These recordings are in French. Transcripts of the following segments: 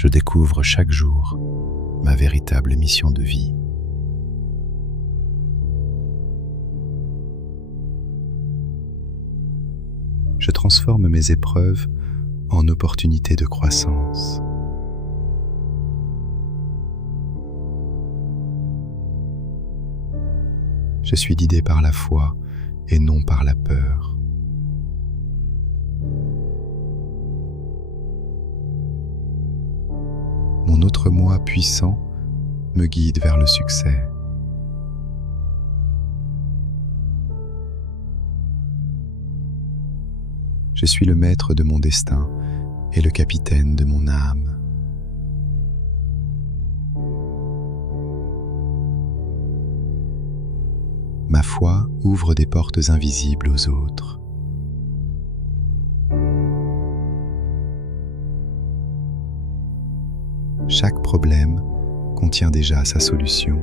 je découvre chaque jour ma véritable mission de vie. Je transforme mes épreuves en opportunités de croissance. Je suis guidé par la foi et non par la peur. Mon autre moi puissant me guide vers le succès. Je suis le maître de mon destin et le capitaine de mon âme. Ma foi ouvre des portes invisibles aux autres. Chaque problème contient déjà sa solution.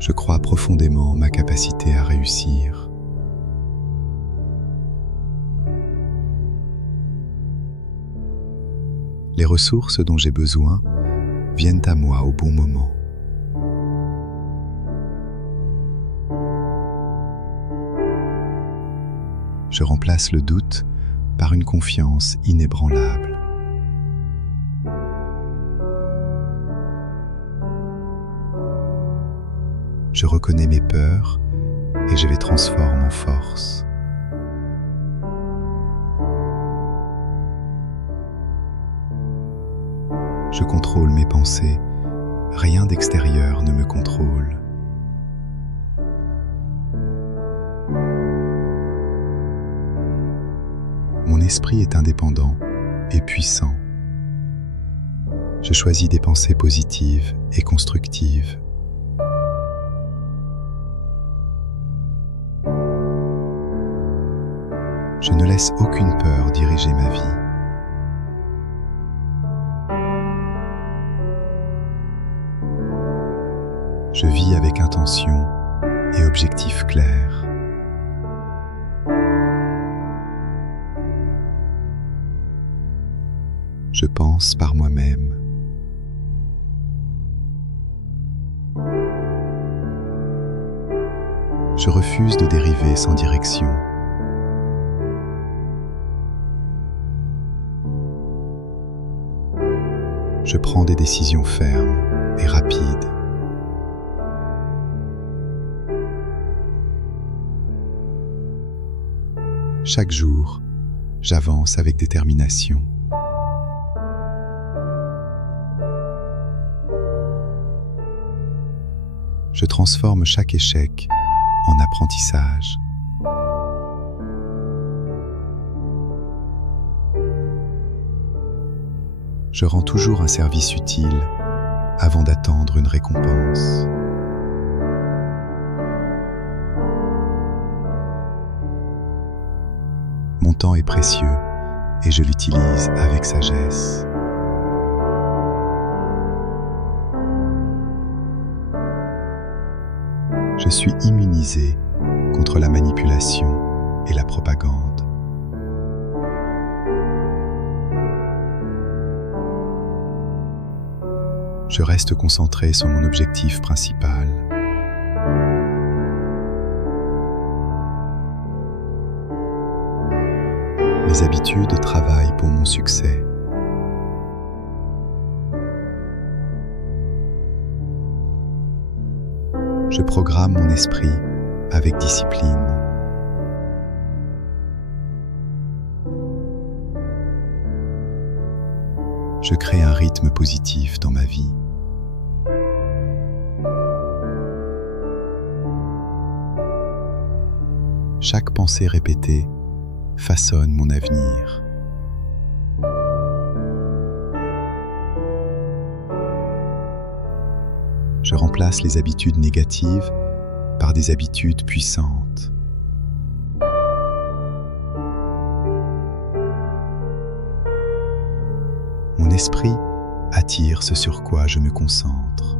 Je crois profondément en ma capacité à réussir. Les ressources dont j'ai besoin viennent à moi au bon moment. Je remplace le doute par une confiance inébranlable. Je reconnais mes peurs et je les transforme en force. Je contrôle mes pensées, rien d'extérieur ne me contrôle. Mon esprit est indépendant et puissant. Je choisis des pensées positives et constructives. Je ne laisse aucune peur diriger ma vie. Je vis avec intention et objectif clair. Je pense par moi-même. Je refuse de dériver sans direction. Je prends des décisions fermes et rapides. Chaque jour, j'avance avec détermination. Je transforme chaque échec en apprentissage. Je rends toujours un service utile avant d'attendre une récompense. Mon temps est précieux et je l'utilise avec sagesse. Je suis immunisé contre la manipulation et la propagande. Je reste concentré sur mon objectif principal. Mes habitudes travaillent pour mon succès. Je programme mon esprit avec discipline. Je crée un rythme positif dans ma vie. Chaque pensée répétée façonne mon avenir. Je remplace les habitudes négatives par des habitudes puissantes. Mon esprit attire ce sur quoi je me concentre.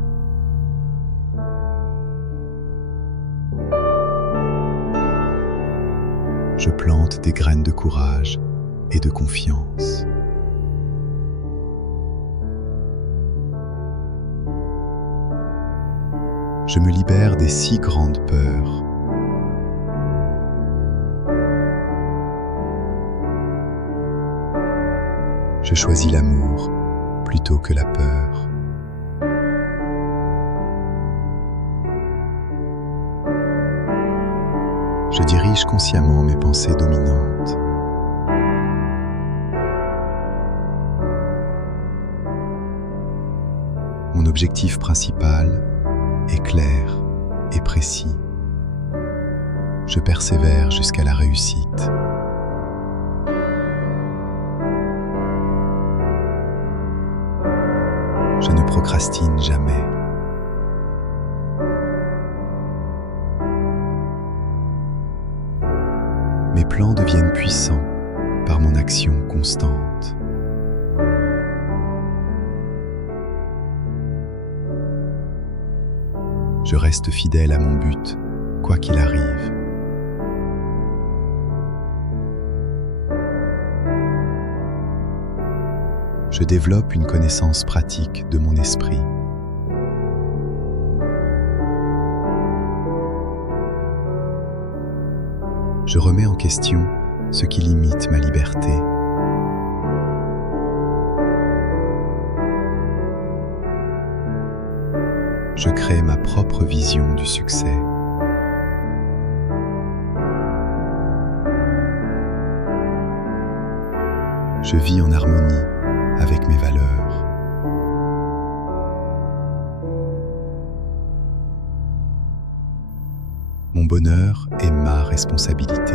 je plante des graines de courage et de confiance. Je me libère des si grandes peurs. Je choisis l'amour plutôt que la peur. Je dirige consciemment mes pensées dominantes. Mon objectif principal est clair et précis. Je persévère jusqu'à la réussite. Je ne procrastine jamais. Mes plans deviennent puissants par mon action constante. Je reste fidèle à mon but, quoi qu'il arrive. Je développe une connaissance pratique de mon esprit. Je remets en question ce qui limite ma liberté. Je crée ma propre vision du succès. Je vis en harmonie avec mes valeurs. Mon bonheur est ma responsabilité.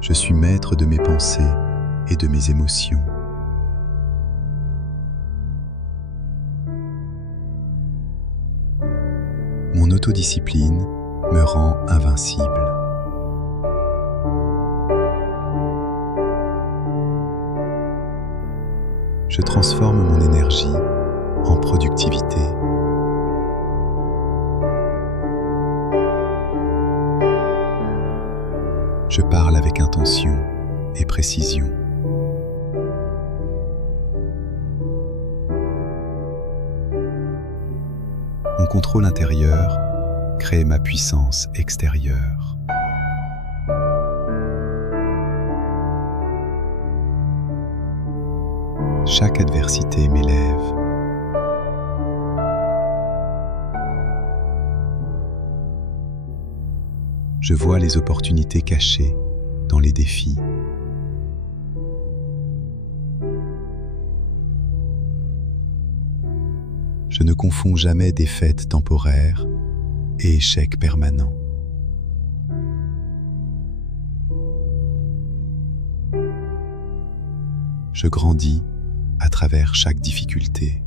Je suis maître de mes pensées et de mes émotions. Mon autodiscipline me rend invincible. Je transforme mon énergie en productivité. Je parle avec intention et précision. Mon contrôle intérieur crée ma puissance extérieure. Chaque adversité m'élève. Je vois les opportunités cachées dans les défis. Je ne confonds jamais défaite temporaire et échec permanent. Je grandis à travers chaque difficulté.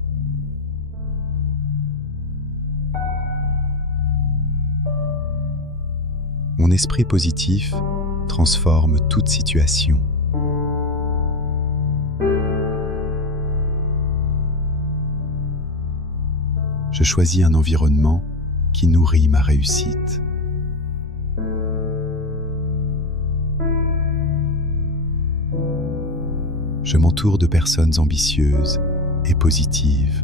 Mon esprit positif transforme toute situation. Je choisis un environnement qui nourrit ma réussite. Je m'entoure de personnes ambitieuses et positives.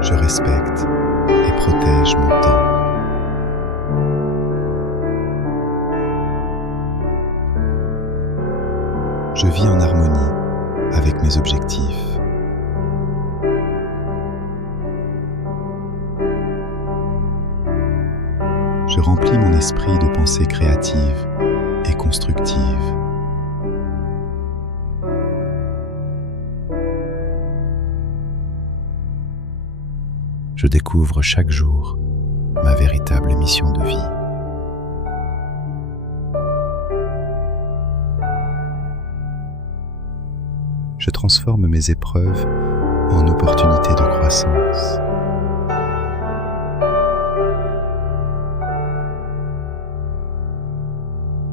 Je respecte et protège mon temps. Je vis en harmonie avec mes objectifs. Je remplis mon esprit de pensées créatives et constructives. Je découvre chaque jour ma véritable mission de vie. Je transforme mes épreuves en opportunités de croissance.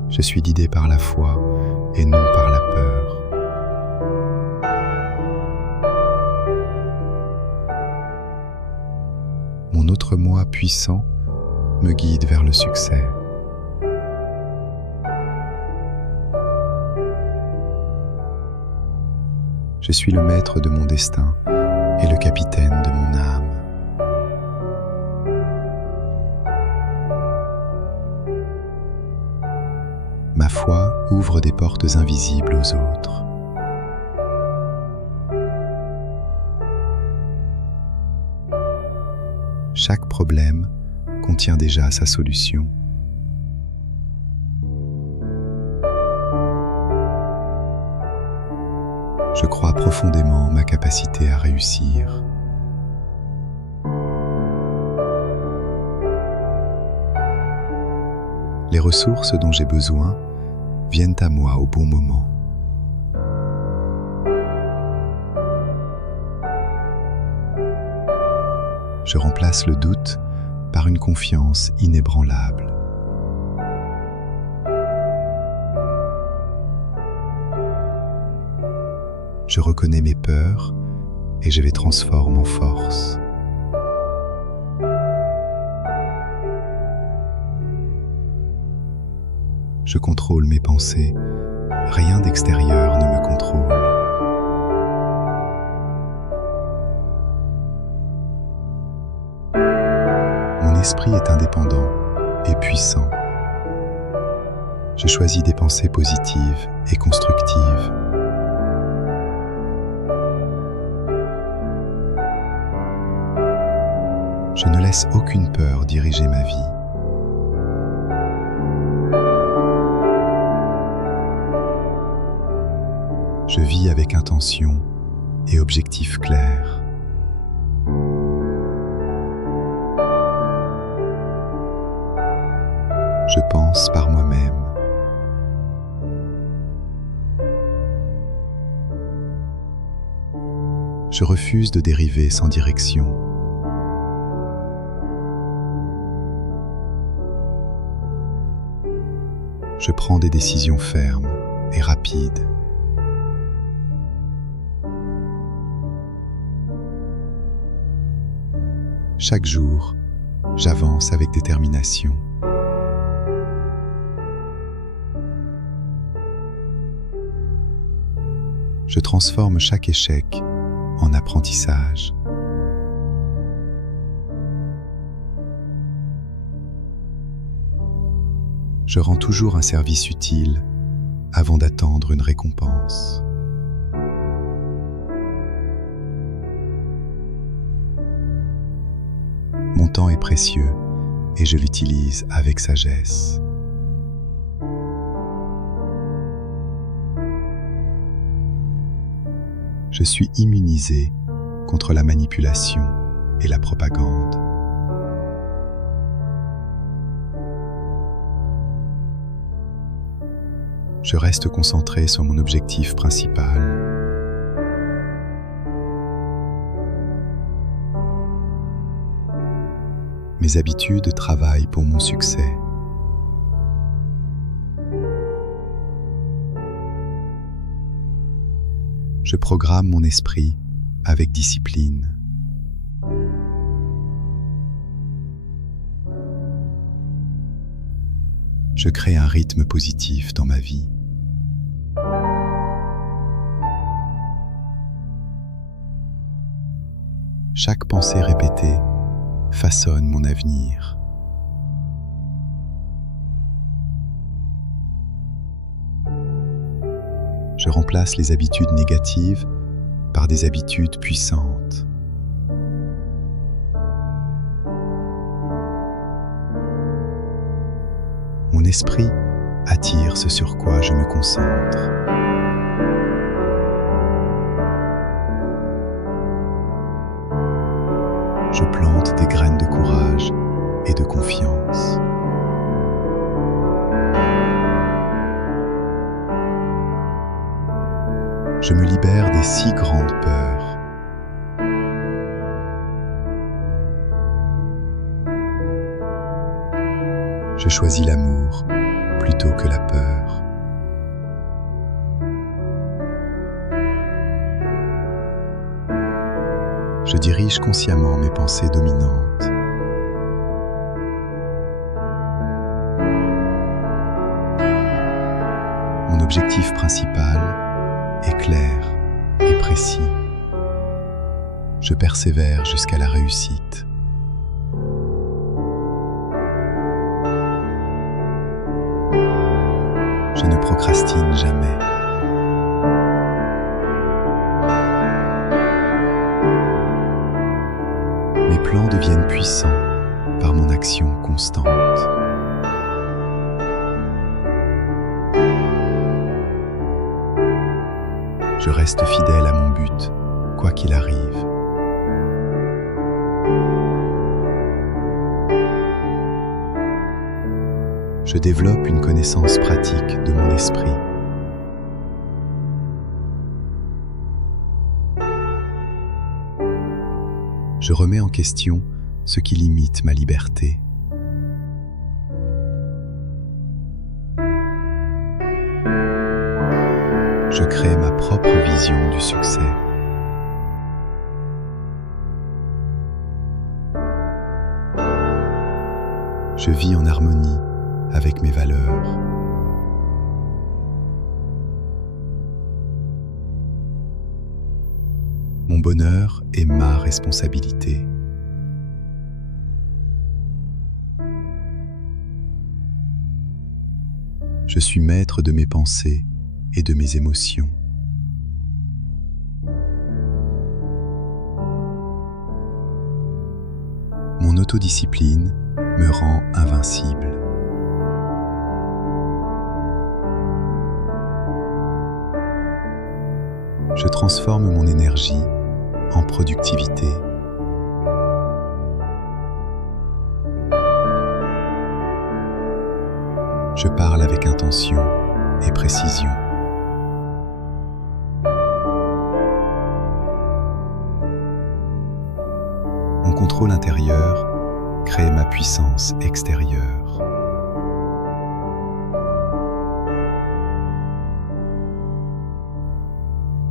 Je suis guidé par la foi et non par la peur. Votre moi puissant me guide vers le succès. Je suis le maître de mon destin et le capitaine de mon âme. Ma foi ouvre des portes invisibles aux autres. Chaque problème contient déjà sa solution. Je crois profondément en ma capacité à réussir. Les ressources dont j'ai besoin viennent à moi au bon moment. Je remplace le doute par une confiance inébranlable. Je reconnais mes peurs et je les transforme en force. Je contrôle mes pensées, rien d'extérieur ne me contrôle. Mon esprit est indépendant et puissant. Je choisis des pensées positives et constructives. Je ne laisse aucune peur diriger ma vie. Je vis avec intention et objectif clair. Je pense par moi-même. Je refuse de dériver sans direction. Je prends des décisions fermes et rapides. Chaque jour, j'avance avec détermination. Je transforme chaque échec en apprentissage. Je rends toujours un service utile avant d'attendre une récompense. Mon temps est précieux et je l'utilise avec sagesse. Je suis immunisé contre la manipulation et la propagande. Je reste concentré sur mon objectif principal. Mes habitudes travaillent pour mon succès. Je programme mon esprit avec discipline. Je crée un rythme positif dans ma vie. Chaque pensée répétée façonne mon avenir. Je remplace les habitudes négatives par des habitudes puissantes. Mon esprit attire ce sur quoi je me concentre. Je plante des graines de courage et de confiance. Je me libère des si grandes peurs. Je choisis l'amour plutôt que la peur. Je dirige consciemment mes pensées dominantes. objectif principal est clair et précis. Je persévère jusqu'à la réussite. Je ne procrastine jamais. Mes plans deviennent puissants par mon action constante. Je reste fidèle à mon but, quoi qu'il arrive. Je développe une connaissance pratique de mon esprit. Je remets en question ce qui limite ma liberté. Je crée ma propre vision du succès. Je vis en harmonie avec mes valeurs. Mon bonheur est ma responsabilité. Je suis maître de mes pensées et de mes émotions. Mon autodiscipline me rend invincible. Je transforme mon énergie en productivité. Je parle avec intention et précision. Mon contrôle intérieur crée ma puissance extérieure.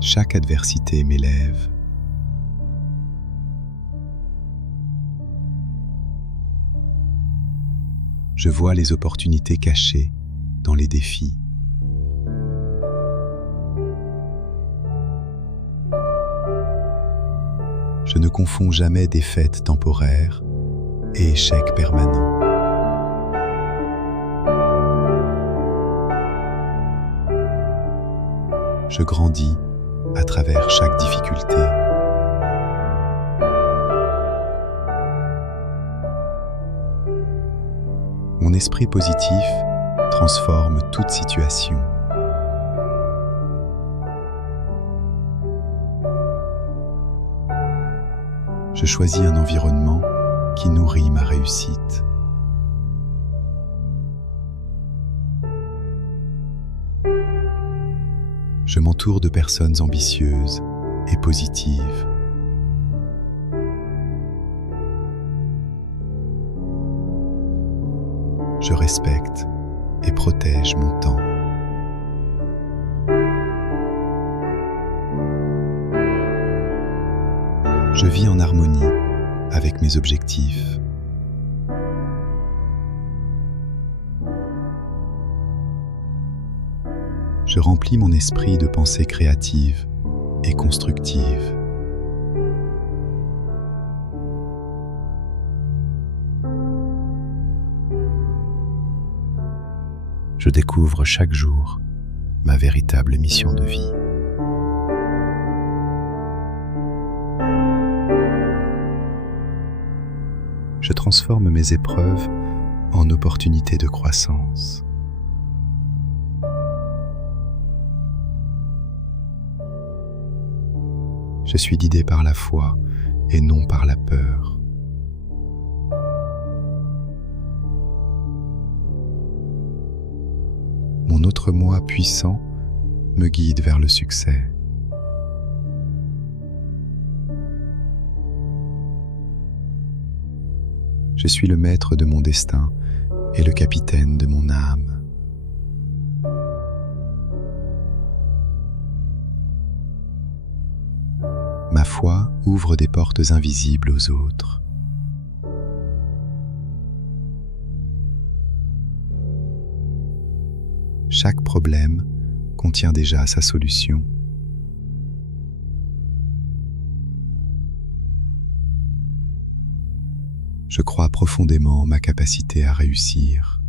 Chaque adversité m'élève. Je vois les opportunités cachées dans les défis. Je ne confonds jamais défaite temporaire et échec permanent. Je grandis à travers chaque difficulté. Mon esprit positif transforme toute situation. Je choisis un environnement qui nourrit ma réussite. Je m'entoure de personnes ambitieuses et positives. Je respecte et protège mon temps. Je vis en harmonie avec mes objectifs. Je remplis mon esprit de pensées créatives et constructives. Je découvre chaque jour ma véritable mission de vie. Je transforme mes épreuves en opportunités de croissance. Je suis guidé par la foi et non par la peur. Mon autre moi puissant me guide vers le succès. Je suis le maître de mon destin et le capitaine de mon âme. Ma foi ouvre des portes invisibles aux autres. Chaque problème contient déjà sa solution. Je crois profondément en ma capacité à réussir.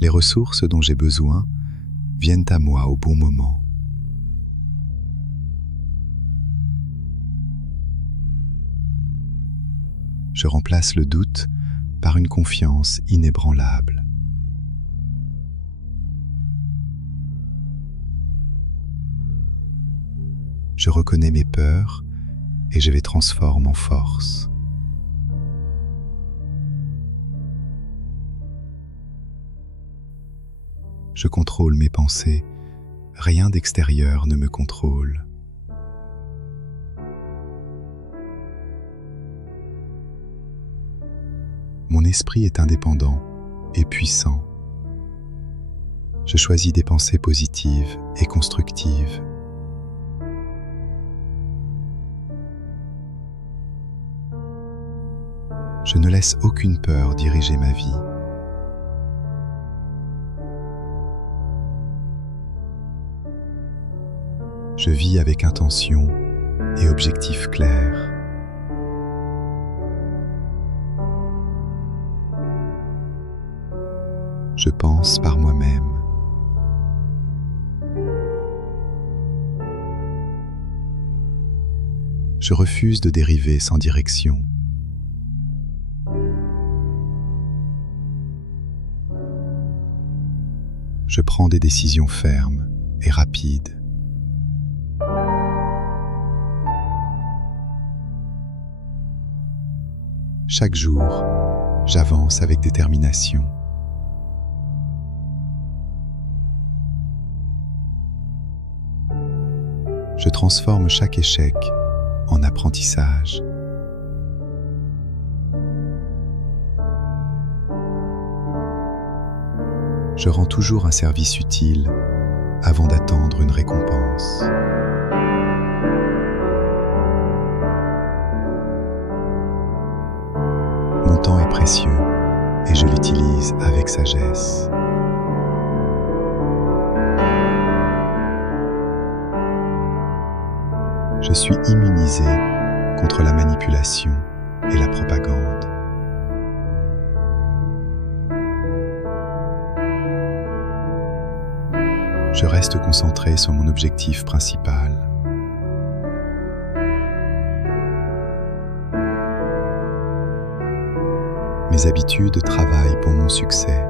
Les ressources dont j'ai besoin viennent à moi au bon moment. Je remplace le doute par une confiance inébranlable. Je reconnais mes peurs et je les transforme en force. Je contrôle mes pensées, rien d'extérieur ne me contrôle. Mon esprit est indépendant et puissant. Je choisis des pensées positives et constructives. Je ne laisse aucune peur diriger ma vie. Je vis avec intention et objectif clair. Je pense par moi-même. Je refuse de dériver sans direction. Je prends des décisions fermes et rapides. Chaque jour, j'avance avec détermination. Je transforme chaque échec en apprentissage. Je rends toujours un service utile avant d'attendre une récompense. Mon temps est précieux et je l'utilise avec sagesse. Je suis immunisé contre la manipulation et la propagande. Je reste concentré sur mon objectif principal. Mes habitudes travaillent pour mon succès.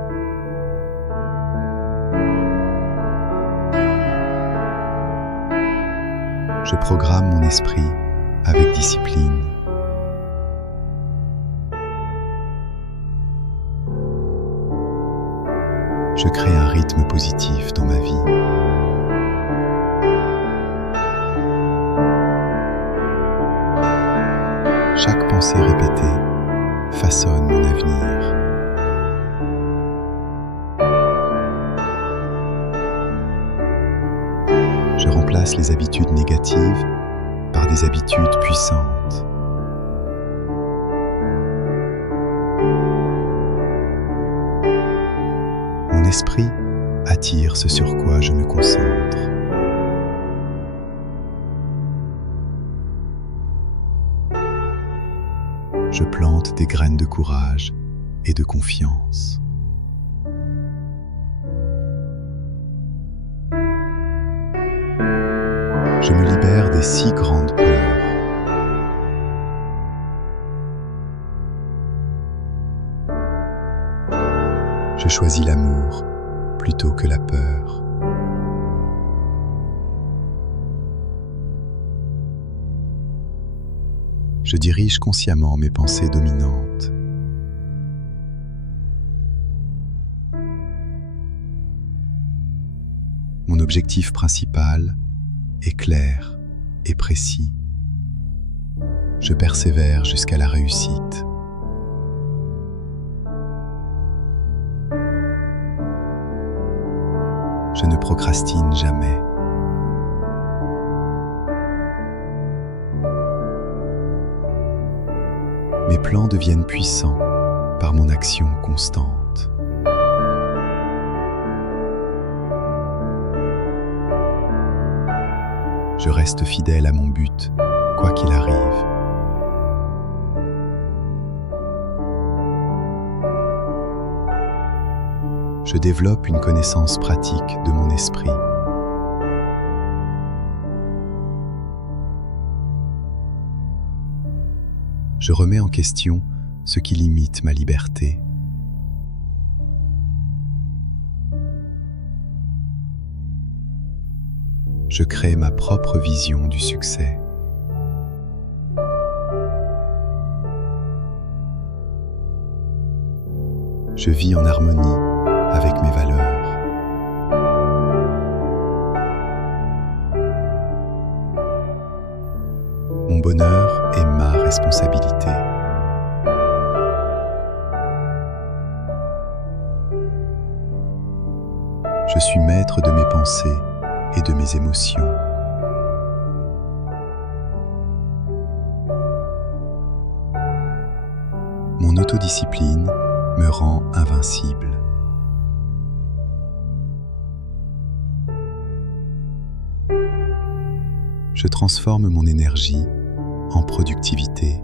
Je programme mon esprit avec discipline. Je crée un rythme positif dans ma vie. Chaque pensée répétée façonne mon avenir. Je remplace les habitudes négatives par des habitudes puissantes. Mon esprit attire ce sur quoi je me concentre. Je plante des graines de courage et de confiance. Je me libère des si grandes peurs. Je choisis l'amour plutôt que la peur. Je dirige consciemment mes pensées dominantes. Mon objectif principal est clair et précis. Je persévère jusqu'à la réussite. Je ne procrastine jamais. Mes plans deviennent puissants par mon action constante. Je reste fidèle à mon but, quoi qu'il arrive. Je développe une connaissance pratique de mon esprit. Je remets en question ce qui limite ma liberté. Je crée ma propre vision du succès. Je vis en harmonie avec mes valeurs. Mon bonheur est ma responsabilité. Je suis maître de mes pensées et de mes émotions. Mon autodiscipline me rend invincible. Je transforme mon énergie en productivité.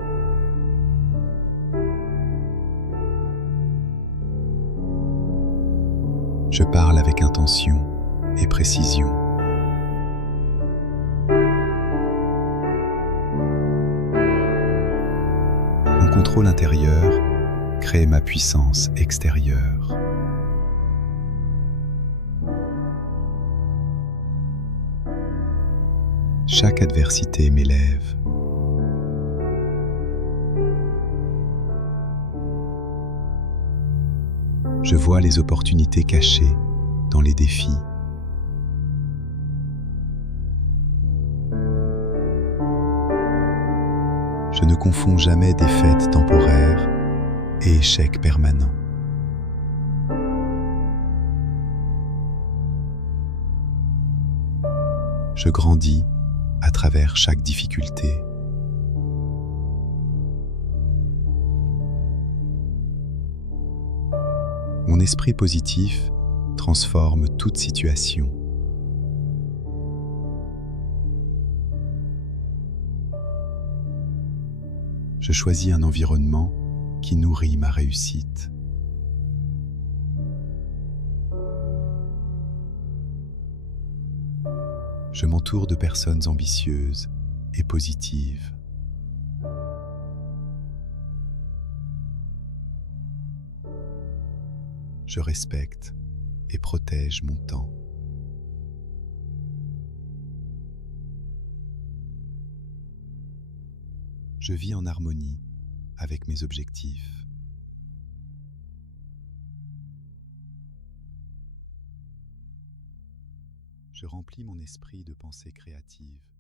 Je parle avec intention et précision. Mon contrôle intérieur crée ma puissance extérieure. Chaque adversité m'élève. Je vois les opportunités cachées dans les défis. Je ne confonds jamais défaite temporaire et échec permanent. Je grandis à travers chaque difficulté. Mon esprit positif transforme toute situation. Je choisis un environnement qui nourrit ma réussite. Je m'entoure de personnes ambitieuses et positives. Je respecte et protège mon temps. Je vis en harmonie avec mes objectifs. Je remplis mon esprit de pensées créatives.